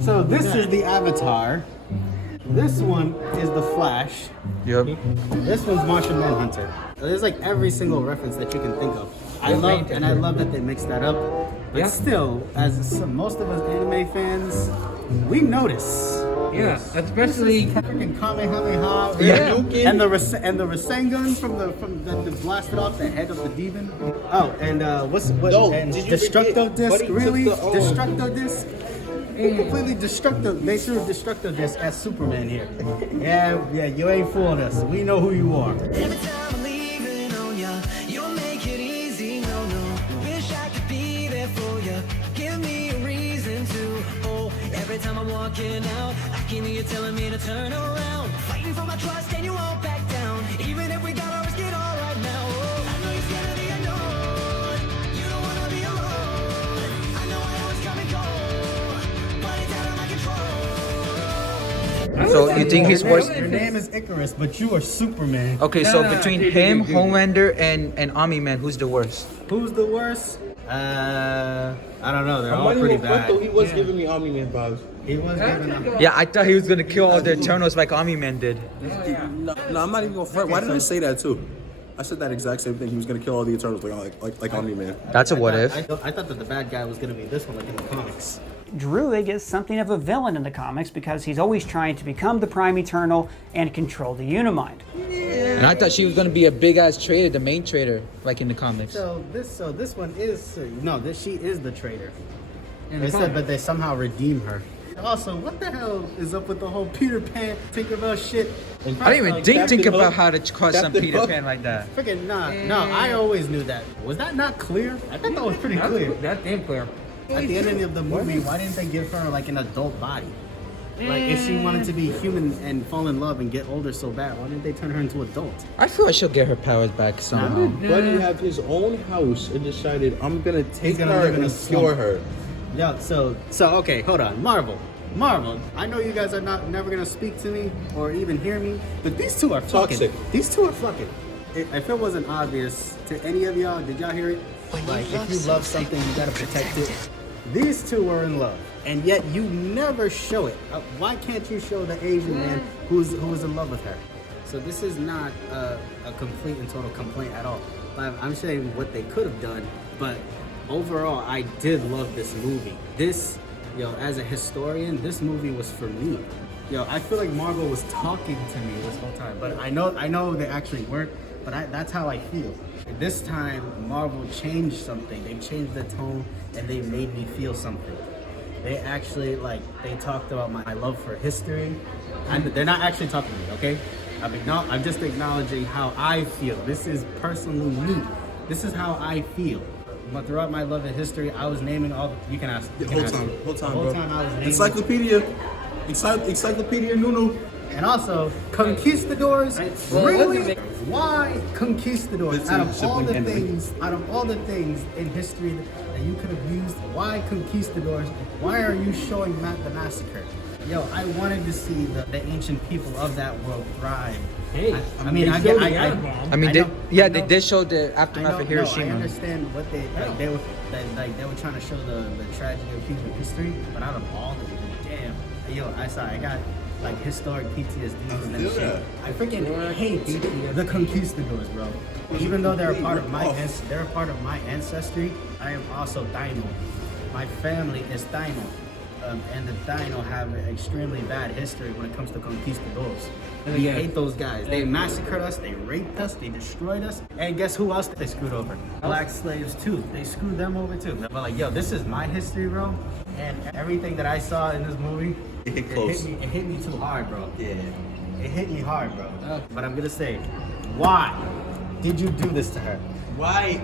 So this is the Avatar. This one is the Flash. Yep. This one's Martian Manhunter. There's like every single reference that you can think of. I love that they mixed that up. But still, as most of us anime fans, we notice. Yeah, especially freaking Kamehameha. Yeah. And the Rasengan from that blasted off the head of the demon. Oh, and and Destructo Disc, really? Destructo Disc? He completely they threw Destructo Disc as Superman here. Yeah, you ain't fooling us. We know who you are. Every time I'm leaving on ya, you'll make it easy, no. Wish I could be there for ya. Give me a reason to. Oh, every time I'm walking out, I can hear you telling me to turn around. Fighting for my trust and you won't back down. Even if we gotta risk it all right now. Oh, I know you're scared of the unknown. You don't wanna be alone. I know I always come and go, but it's out of my control. So you think he's worse? Your name is Icarus, but you are Superman. Okay, so between him, Homelander, and Omni-Man, who's the worst? Who's the worst? I don't know. They're all pretty bad. He was giving me Omni-Man vibes. He was giving them. Yeah, I thought he was gonna kill all the Eternals like Omni-Man did. No, I'm not even gonna front. Why did I say that too? I said that exact same thing. He was gonna kill all the Eternals like Omni-Man. That's a what if. I thought that the bad guy was gonna be this one, like in the comics. Druig is something of a villain in the comics because he's always trying to become the Prime Eternal and control the Unimind. And I thought she was gonna be a big ass traitor, the main traitor, like in the comics. So this one is she is the traitor. They said, but they somehow redeem her. Also, what the hell is up with the whole Peter Pan Tinkerbell shit? I didn't even think about how to cause some Peter Pan like that. Freaking no, I always knew that. Was that not clear? I thought that was pretty clear. That's damn clear. At the end of the movie, why didn't they give her like an adult body? Like if she wanted to be human and fall in love and get older so bad, why didn't they turn her into adult? I feel like she'll get her powers back somehow. Buddy have his own house and decided I'm gonna take gonna her live in and a cure slump. her. Yeah, so okay, hold on. Marvel. I know you guys are never gonna speak to me or even hear me, but these two are fucking. Toxic. These two are fucking. If it wasn't obvious to any of y'all, did y'all hear it? Like if you love something, you gotta protect it. These two are in love, and yet you never show it. Why can't you show the Asian man who is in love with her? So this is not a complete and total complaint at all. I'm saying what they could have done, but overall, I did love this movie. This, as a historian, this movie was for me. I feel like Marvel was talking to me this whole time, but I know they actually weren't, but that's how I feel. This time, Marvel changed something. They changed the tone, and they made me feel something. They actually, they talked about my love for history. They're not actually talking to me, okay? I'm just acknowledging how I feel. This is personally me. This is how I feel. But throughout my love of history, I was naming all the... You can ask. The whole time, bro. I was naming... Encyclopedia Nuno. And also, conquistadors. Really? Why conquistadors? Out of all the things in history that you could have used, why conquistadors? Why are you showing the massacre? I wanted to see the ancient people of that world thrive. Hey, they did show the aftermath of Hiroshima. I understand what they were trying to show the tragedy of human history, but out of all of them, damn, I got historic PTSD from that shit. I freaking hate the conquistadors, bro. Even though they're a part of my ancestry, I am also Dino. My family is Dino. And the Dino have an extremely bad history when it comes to conquistadors. We hate those guys. They massacred us, they raped us, they destroyed us. And guess who else they screwed over? Black slaves too. They screwed them over too. But this is my history, bro. And everything that I saw in this movie, it hit me too hard, bro. Yeah. It hit me hard, bro. But I'm gonna say, why did you do this to her? Why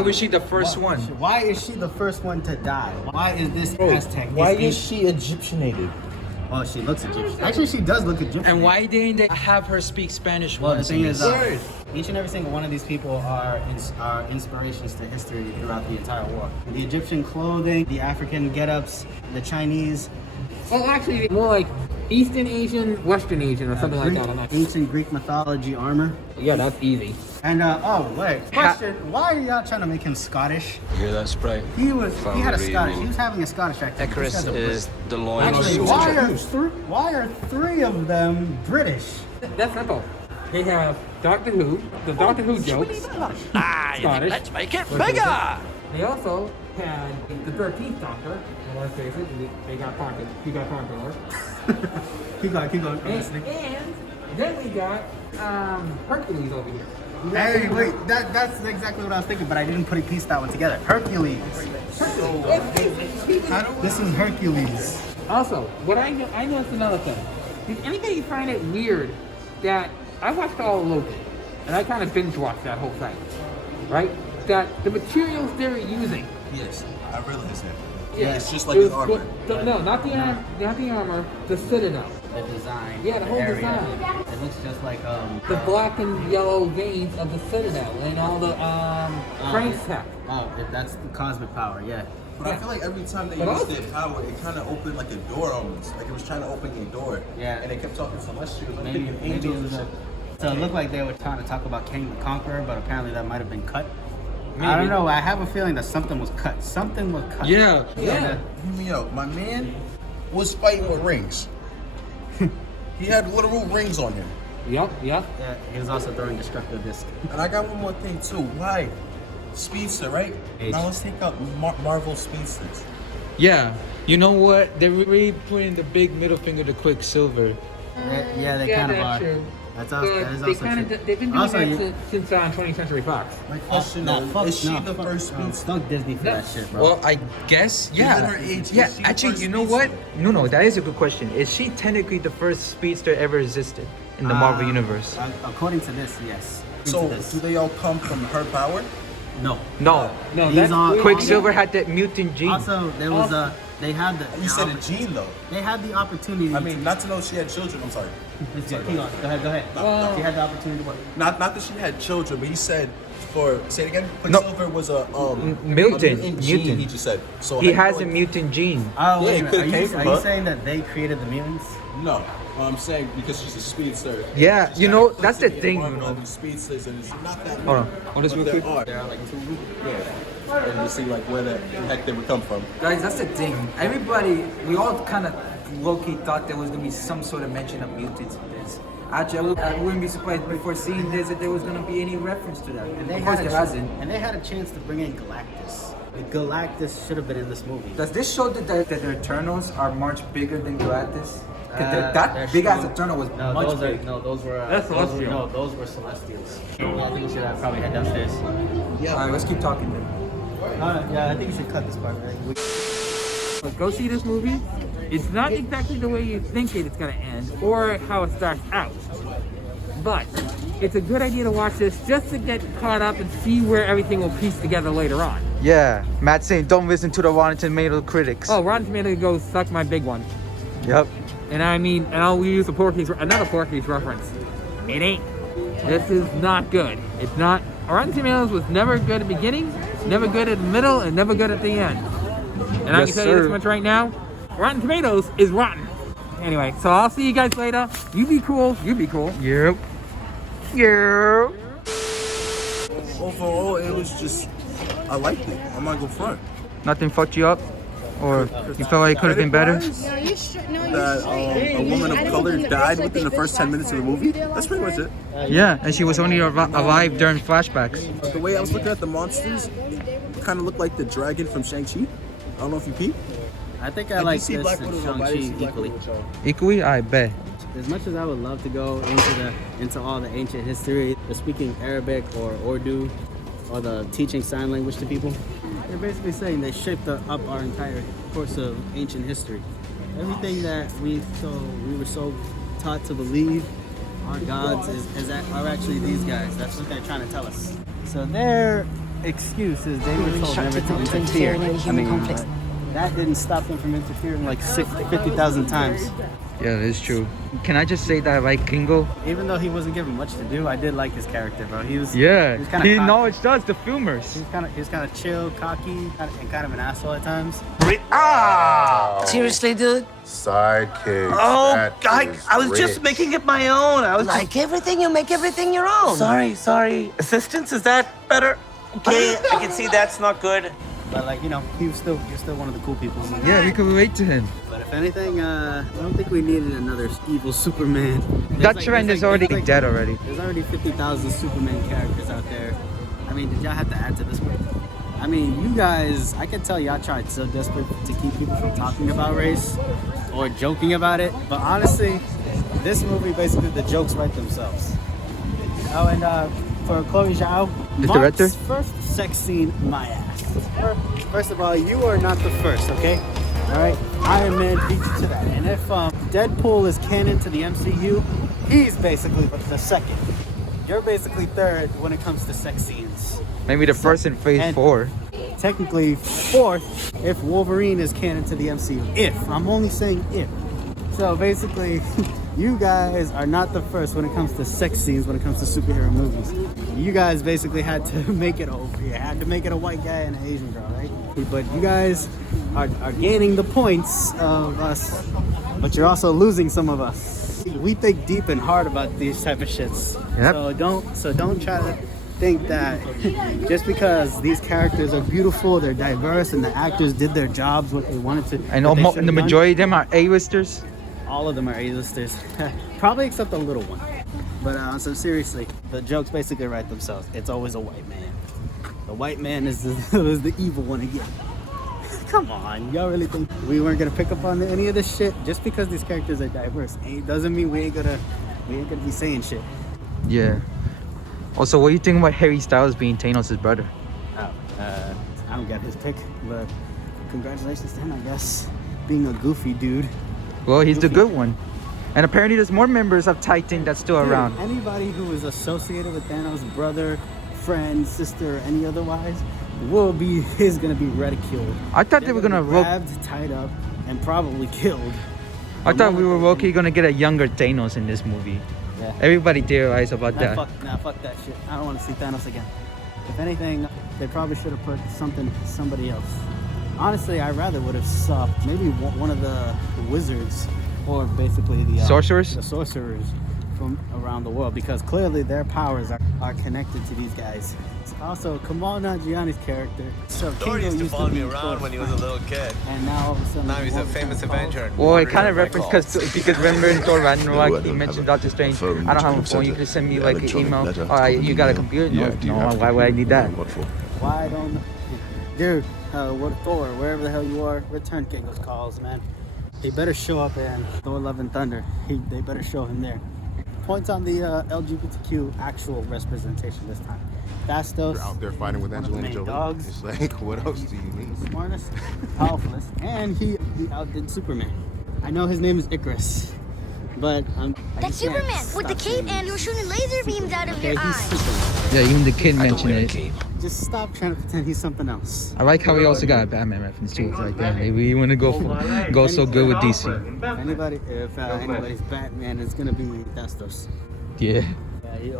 was she the first one? Why is she the first one to die? Why is this Aztec? Why is she Egyptianated? Oh, she looks Egyptian. Actually, she does look Egyptian. And why didn't they have her speak Spanish? Well, the thing is, each and every single one of these people are inspirations to history throughout the entire war. The Egyptian clothing, the African get-ups, the Chinese. Well, actually, more like Eastern Asian, Western Asian, or something like that. I'm not sure. Ancient Greek mythology armor. Yeah, that's easy. And oh wait, question: why are y'all trying to make him Scottish? Hear that spray? He had a Very Scottish. well. He was having a Scottish accent. Icarus This guy's a is Brit. the loyal Actually, soldier. why are three of them British? That's simple. They have Doctor Who, the Doctor Who jokes. Scottish. Let's make it bigger! They also had the 13th Doctor. And let's face it, they got pocket. He got popular. Keep going. I'm listening. And then we got Hercules over here. Hey, wait, that's exactly what I was thinking, but I didn't piece that one together. Hercules. This is Hercules. Also, what I noticed another thing. Did anybody find it weird that I watched all of Loki, and I kind of binge watched that whole thing, right? That the materials they're using. Yes, I realized that. Yeah, It's just like it was the armor. good- No, not the armor. The Citadel. The design. Yeah, the whole area. design. It looks just like The black and yellow veins of the Citadel and all the Frank's tech. Oh, that's the cosmic power. Yeah. But I feel like every time they But used also- their power, it kind of opened like a door almost. Like it was trying to open a door. Yeah. And they kept talking celestials. I'm Maybe thinking it angels was and a, shit. so it looked like they were trying to talk about King the Conqueror, but apparently that might have been cut. I Maybe. don't know. I have a feeling that something was cut. Something was cut. Yeah. Hear me out. My man was fighting with rings. He had literal rings on him. Yep. Yeah, he was also throwing destructive disc. And I got one more thing too. Why? Speedster, right? Age. Now let's take out Marvel Speedsters. Yeah. You know what? They're really putting the big middle finger to Quicksilver. Yeah, they kind of are. True. That is also true. They've been doing Also, that you- since 20th Century Fox. My question is she the first Speedster? Fuck Disney for that shit, bro. Well, I guess, Given her age, Yeah, is she the actually, first you know what? speedster? No, that is a good question. Is she technically the first speedster ever existed in the Marvel Universe? According to this, yes. So According to this. do they all come from her power? No. No. No, These that's are- Quicksilver had that mutant gene. Also, there was they had the. You said a gene though. They had the opportunity. I mean, not to know she had children. I'm sorry. Go ahead. She had the opportunity to what? Not that she had children, but he said say it again. No. Quicksilver was a Mutant. gene, Mutant. he just said. So He how has you a know mutant gene. Oh, Yeah, wait it a minute. could've came from Are you her. saying that they created the mutants? No, I'm saying because she's a speedster. Yeah, She's you got know, a that's the Quicksilver thing, and you all know. these speedsters, and it's not that Hold on. many, Hold this but real quick. There are like two. Yeah. And you see like where the heck they would come from. Guys, that's the thing. Everybody, we all kind of low-key thought there was going to be some sort of mention of mutants in this. Actually, I wouldn't be surprised before seeing this that there was going to be any reference to that. And they Of course, had there hasn't. And they had a chance to bring in Galactus. Galactus should have been in this movie. Does this show that the Eternals are much bigger than Galactus? 'Cause They're that big-ass strong. Eternal was No, much those are big. those were That's those were, Celestial. no, those were Celestials. Yeah, I think we should probably head downstairs. All right, let's keep talking then. Yeah, I think we should cut this part. Right? But go see this movie. It's not exactly the way you think it's gonna end or how it starts out. But it's a good idea to watch this just to get caught up and see where everything will piece together later on. Yeah, Matt's saying don't listen to the Rotten Tomato critics. Oh, Rotten Tomatoes goes suck my big one. Yep. And I mean, and I'll use another Porky's reference. It ain't. This is not good. It's not. Rotten Tomatoes was never good at the beginning, never good at the middle, and never good at the end. And I Yes, can tell you sir. this much right now, Rotten Tomatoes is rotten. Anyway, so I'll see you guys later. You be cool. You be cool. Yep. Yep. Overall, it was just I liked it. I'm not gonna front. Nothing fucked you up? Or you felt like it could have been better? No, you straight. No, you That straight. a woman of color died within the first 10 minutes of the movie. That's pretty much it. Yeah, and she was only alive during flashbacks. The way I was looking at the monsters, it kind of looked like the dragon from Shang-Chi. I don't know if you peeped. I think I Did you like see this Black and Widow? Why did you see Shang-Chi Black equally. Widow, y'all? Equally, I bet. As much as I would love to go into all the ancient history, the speaking Arabic or Urdu, or the teaching sign language to people, they're basically saying they shaped up our entire course of ancient history. Everything that we were so taught to believe our gods are actually these guys. That's what they're trying to tell us. So their excuse is they were told never to interfere. I mean, that didn't stop them from interfering like 50,000 times. Yeah, that is true. Can I just say that I like Kingo? Even though he wasn't given much to do, I did like his character, bro. He was Yeah, kind he of acknowledged us, the filmers. He was kind of chill, cocky, and kind of an asshole at times. Seriously, dude? Sidekick. Oh, I was just making it my own. I was Like everything, you make everything your own. sorry. Assistance, is that better? Okay, I can see that's not good. But like, you know, he was still one of the cool people. So. Yeah, we could relate to him. But if anything, I don't think we needed another evil Superman. That trend is already dead already. There's already 50,000 Superman characters out there. I mean, did y'all have to add to this one? I mean, you guys, I can tell y'all tried so desperate to keep people from talking about race or joking about it. But honestly, this movie, basically, the jokes write themselves. Oh, and for Chloe Zhao, The director? Mark's first sex scene, my ass. First of all, you are not the first, okay? All right, Iron Man beat you to that. And if Deadpool is canon to the MCU, he's basically the second. You're basically third when it comes to sex scenes. Maybe the first in phase 4. Technically fourth if Wolverine is canon to the MCU. If. I'm only saying if. So basically, you guys are not the first when it comes to sex scenes, when it comes to superhero movies. You guys basically had to make it over. You had to make it a white guy and an Asian girl, right? But you guys are gaining the points of us, but you're also losing some of us. We think deep and hard about these type of shits. Yep. So don't try to think that just because these characters are beautiful, they're diverse, and the actors did their jobs what they wanted to. And what they should the have done. majority of them are A-listers. All of them are A-listers. Probably except the little one. But so seriously, the jokes basically write themselves. It's always a white man. The white man is the evil one again. Come on, y'all really think we weren't gonna pick up on any of this shit? Just because these characters are diverse, doesn't mean we ain't gonna be saying shit. Yeah. Also, what do you think about Harry Styles being Thanos' brother? Oh, I don't get his pick, but congratulations to him, I guess. Being a goofy dude. Well, he's the good one. And apparently there's more members of Titan that's still around. Anybody who is associated with Thanos' brother, friend, sister, any otherwise, is gonna be ridiculed. I thought they were gonna be grabbed, tied up, and probably killed. I thought we were low-key gonna get a younger Thanos in this movie. Yeah. Everybody theorized about that. Fuck that shit. I don't want to see Thanos again. If anything, they probably should have put somebody else. Honestly, I rather would have saw maybe one of the wizards, or basically the sorcerers. The sorcerers from around the world, because clearly their powers are connected to these guys. Also, Kamal Nanjiani's character. So Thor used to follow me around when he was a little kid. And now all of a sudden, Now he's a famous Avenger. Well, it kind of referenced because remember in Thor Ragnarok he mentioned Doctor Strange. I don't have a phone. You can send me like an email. You got a computer? No, why would I need that? Why don't, dude? Thor, wherever the hell you are, return Kingo's calls, man. He better show up in Thor: Love and Thunder. They better show him there. Points on the LGBTQ actual representation this time. Fastos. You're out there fighting with Angelina Jolie. Dogs. It's like, what else do you need? Smartest, powerfulest, and he outdid Superman. I know his name is Icarus, but That's Superman with the cape, and you're shooting laser beams out of your eyes. Superman. Yeah, even the kid mentioned it. Just stop trying to pretend he's something else. I like how he also got a Batman reference too. It's like, yeah, we want to go so good with DC. If anybody's Batman, it's gonna be Fastos. Yeah. He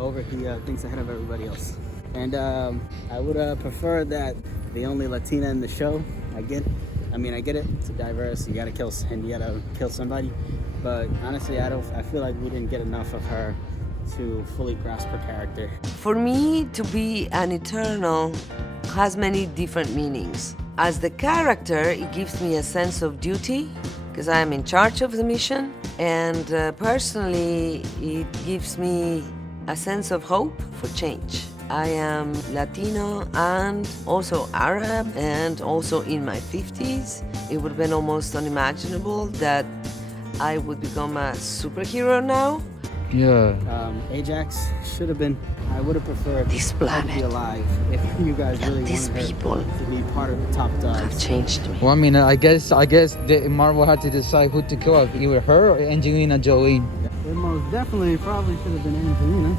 thinks ahead of everybody else. And I would prefer that the only Latina in the show. I get it. It's diverse. You gotta kill somebody. But honestly, I feel like we didn't get enough of her to fully grasp her character. For me, to be an Eternal has many different meanings. As the character, it gives me a sense of duty because I am in charge of the mission. And personally, it gives me a sense of hope for change. I am Latino and also Arab and also in my 50s. It would have been almost unimaginable that I would become a superhero now. Yeah. Ajax should have been. I would have preferred This planet, to be alive if you guys really these wanted people her to be part of the top dogs. have changed me. Well, I mean, I guess Marvel had to decide who to kill off, either her or Angelina Jolie. It most definitely probably should have been Angelina.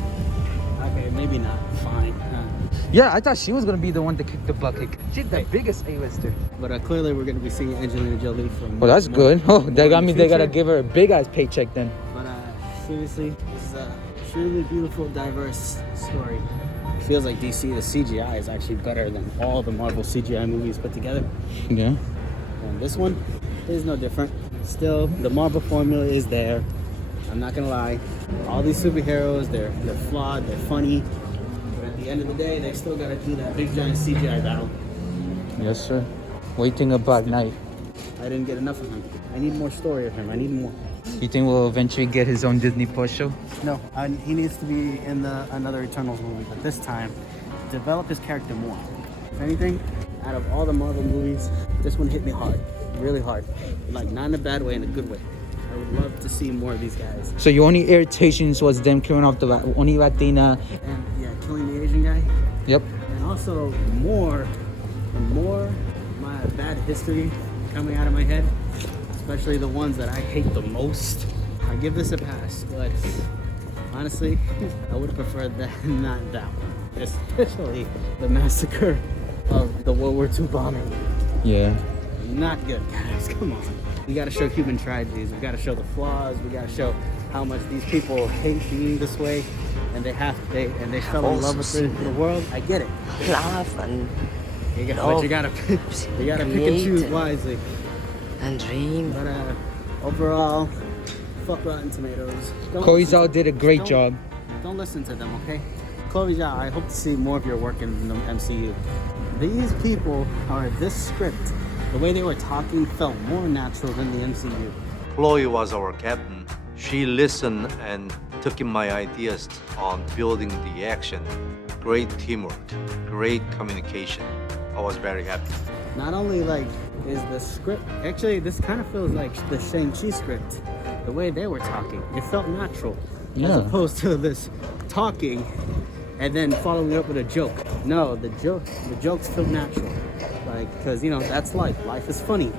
Okay, maybe not. Fine. Yeah, I thought she was gonna be the one to kick the bucket. She's the biggest A-lister. But clearly we're gonna be seeing Angelina Jolie from. Well, that's more- good. Oh, more that in got the me. They gotta future. give her a big ass paycheck then. But seriously, this is a truly beautiful, diverse story. It feels like DC, the CGI is actually better than all the Marvel CGI movies put together. Yeah. And this one is no different. Still, the Marvel formula is there. I'm not gonna lie. All these superheroes, they're flawed, they're funny. But at the end of the day, they still gotta do that big giant CGI battle. Yes, sir. Waiting about night. I didn't get enough of him. I need more story of him. I need more. You think we'll eventually get his own Disney Plus show? No, he needs to be in another Eternals movie, but this time, develop his character more. If anything, out of all the Marvel movies, this one hit me hard, really hard. Like, not in a bad way, in a good way. I would love to see more of these guys. So your only irritations was them killing off the only Latina. And yeah, killing the Asian guy. Yep. And also more my bad history coming out of my head, especially the ones that I hate the most. I give this a pass, but honestly, I would have preferred that, not that one. Especially the massacre of the World War II bombing. Yeah. Not good, guys. Come on. We gotta show human tragedies. We gotta show the flaws. We gotta show how much these people hate being this way, and they fell in love with the world. I get it. Laugh and But you gotta pick and choose wisely. And dream. But overall, fuck Rotten Tomatoes. Chloe Zhao did a great job. Don't listen to them, okay? Chloe Zhao, I hope to see more of your work in the MCU. These people, or this script, the way they were talking felt more natural than the MCU. Chloe was our captain. She listened and took in my ideas on building the action. Great teamwork, great communication. I was very happy. Not only is the script, actually this kind of feels like the Shang-Chi script. The way they were talking, it felt natural. As opposed to this talking and then following it up with a joke. No, the jokes feel natural. Because that's life. Life is funny.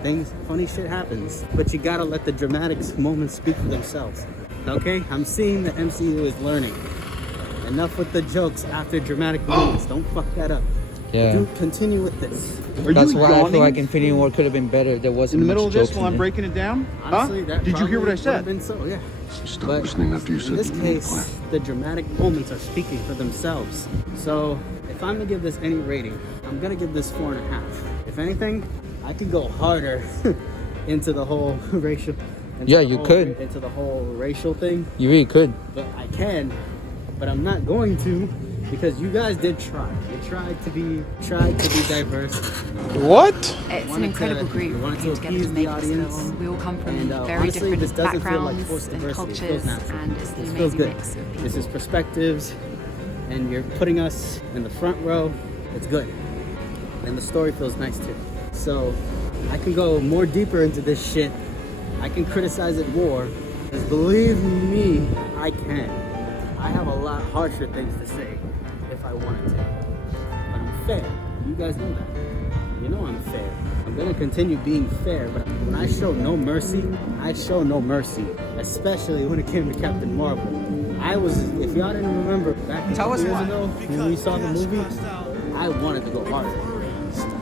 Funny shit happens. But you gotta let the dramatic moments speak for themselves. Okay? I'm seeing the MCU is learning. Enough with the jokes after dramatic moments. Don't fuck that up. Yeah. Continue with this. That's why I feel like Infinity War could have been better. There wasn't in the middle much of this jokes while in I'm it. breaking it down? Honestly, that Did you hear what I said? Been so, yeah. Stop But listening after you in said this the case, the dramatic moments are speaking for themselves. So if I'm gonna give this any rating, I'm gonna give this 4.5. If anything, I could go harder into the whole racial. Into the whole racial thing. You really could. But I can, but I'm not going to. Because you guys did try. You tried to be diverse. What? It's an incredible group working together to make this film. We all come from very honestly, different this doesn't feel like backgrounds forced and diversity. It feels cultures, natural. and it's an This feels amazing good. mix of people. This is perspectives, and you're putting us in the front row. It's good, and the story feels nice too. So I can go more deeper into this shit. I can criticize it more, because believe me, I can. I have a lot harsher things to say if I wanted to. But I'm fair. You guys know that. You know I'm fair. I'm gonna continue being fair, but when I show no mercy, I show no mercy. Especially when it came to Captain Marvel. If y'all didn't remember, back a couple years ago, when we saw the movie, I wanted to go harder.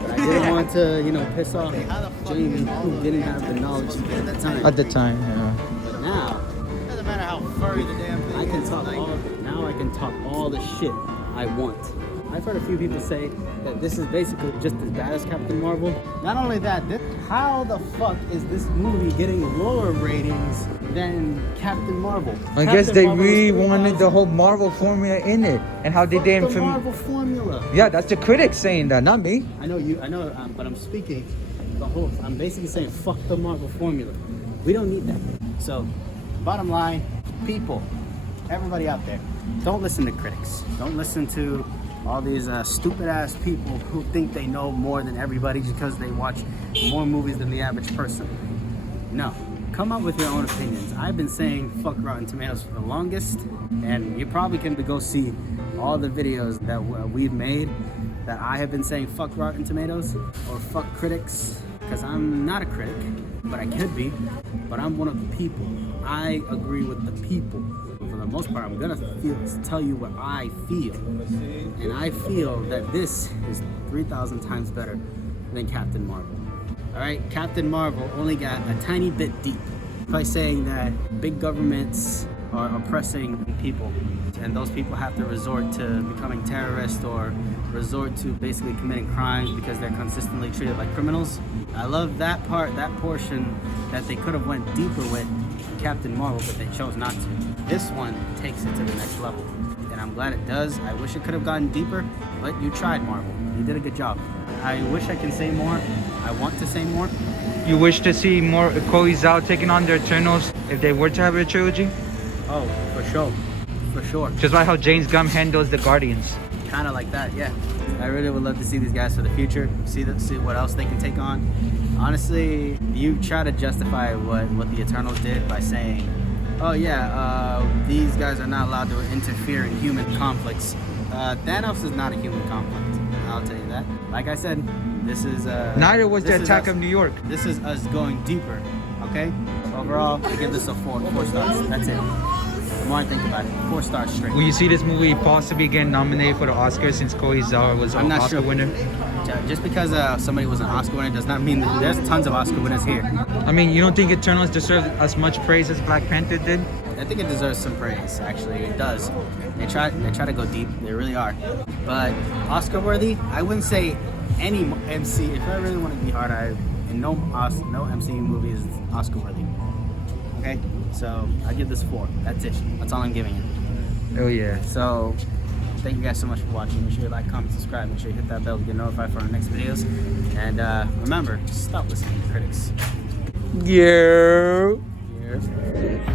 But I didn't want to, piss off Jaime, who didn't have the knowledge at that time. At the time, yeah. But now, doesn't matter how furry the damn thing I can talk all the shit I want. I've heard a few people say that this is basically just as bad as Captain Marvel. Not only that, how the fuck is this movie getting lower ratings than Captain Marvel? I guess they really wanted the whole Marvel formula in it, and how they did the Marvel formula. Yeah, that's the critics saying that, not me. I know, but I'm speaking I'm basically saying fuck the Marvel formula. We don't need that. So, bottom line, people, everybody out there, don't listen to critics. Don't listen to all these stupid ass people who think they know more than everybody just because they watch more movies than the average person. No, come up with your own opinions. I've been saying fuck Rotten Tomatoes for the longest, and you probably can go see all the videos that we've made that I have been saying fuck Rotten Tomatoes or fuck critics, because I'm not a critic, but I could be, but I'm one of the people. I agree with the people for the the most part, I'm gonna tell you what I feel. And I feel that this is 3,000 times better than Captain Marvel. All right, Captain Marvel only got a tiny bit deep by saying that big governments are oppressing people, and those people have to resort to becoming terrorists or resort to basically committing crimes because they're consistently treated like criminals. I love that part, that portion that they could have went deeper with Captain Marvel, but they chose not to. This one takes it to the next level, and I'm glad it does. I wish it could have gotten deeper, but you tried, Marvel. You did a good job. I wish I can say more. I want to say more. You wish to see more Chloe Zhao taking on the Eternals if they were to have a trilogy? Oh, for sure. For sure. Just like how James Gunn handles the Guardians. Kind of like that, yeah. I really would love to see these guys for the future. See what else they can take on. Honestly, you try to justify what the Eternals did by saying, oh yeah, these guys are not allowed to interfere in human conflicts. Thanos is not a human conflict. I'll tell you that. Like I said, this is neither was the attack of New York. This is us going deeper. Okay. Overall, I give this a 4 stars. That's it. The more I think about it, 4 stars straight. Will you see this movie possibly getting nominated for the Oscars since Chloe Zhao was an Oscar winner? Just because somebody was an Oscar winner does not mean that there's tons of Oscar winners here. I mean, you don't think Eternals deserves as much praise as Black Panther did? I think it deserves some praise, actually. It does. They try to go deep. They really are. But Oscar worthy, I wouldn't say any MC. If I really want to be hard, no MCU movie is Oscar worthy. Okay, so I give this 4. That's it. That's all I'm giving it. Oh yeah. So thank you guys so much for watching. Make sure you like, comment, subscribe. Make sure you hit that bell to get notified for our next videos. And remember, stop listening to critics. Yeah. Yeah.